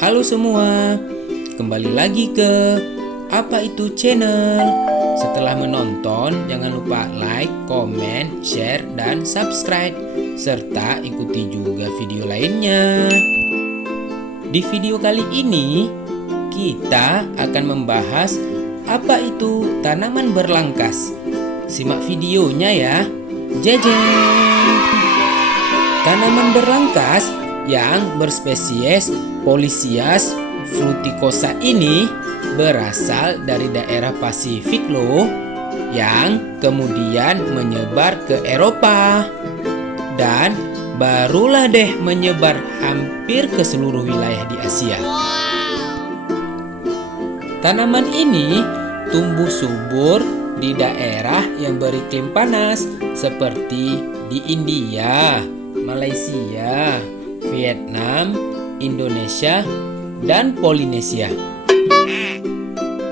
Halo semua, kembali lagi ke Apa Itu Channel. Setelah menonton, jangan lupa like, komen, share, dan subscribe. Serta ikuti juga video lainnya. Di video kali ini, kita akan membahas apa itu tanaman berlangkas. Simak videonya ya. Jejeng! Tanaman berlangkas yang berspesies Polycias fruticosa ini berasal dari daerah Pasifik loh, yang kemudian menyebar ke Eropa dan barulah deh menyebar hampir ke seluruh wilayah di Asia. Tanaman ini tumbuh subur di daerah yang beriklim panas seperti di India, Malaysia, Vietnam, Indonesia, dan Polinesia.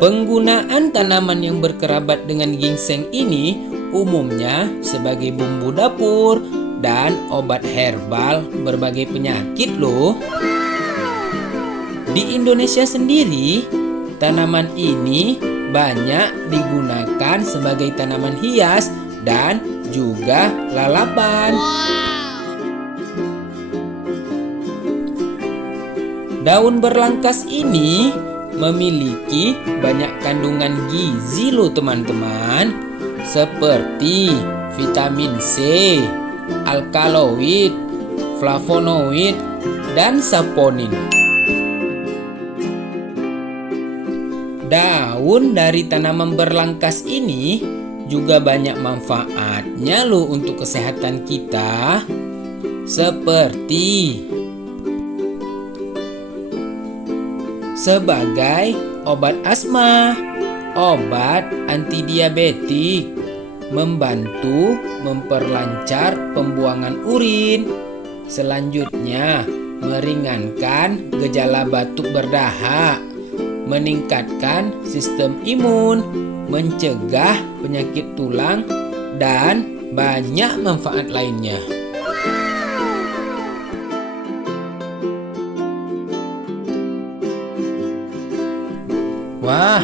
Penggunaan tanaman yang berkerabat dengan ginseng ini umumnya sebagai bumbu dapur dan obat herbal berbagai penyakit loh. Di Indonesia sendiri, tanaman ini banyak digunakan sebagai tanaman hias dan juga lalapan. Daun berlangkas ini memiliki banyak kandungan gizi loh teman-teman, seperti vitamin C, alkaloid, flavonoid, dan saponin. Daun dari tanaman berlangkas ini juga banyak manfaatnya loh untuk kesehatan kita, seperti sebagai obat asma, obat antidiabetik, membantu memperlancar pembuangan urin, selanjutnya meringankan gejala batuk berdahak, meningkatkan sistem imun, mencegah penyakit tulang, dan banyak manfaat lainnya. Wah,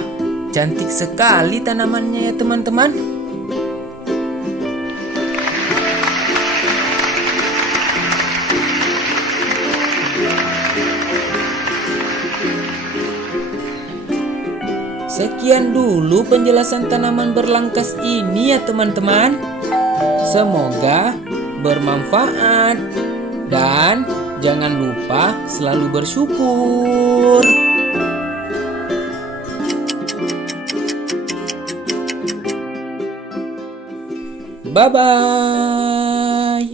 cantik sekali tanamannya ya teman-teman. Sekian dulu penjelasan tanaman berlangkas ini ya teman-teman. Semoga bermanfaat dan jangan lupa selalu bersyukur. Bye-bye.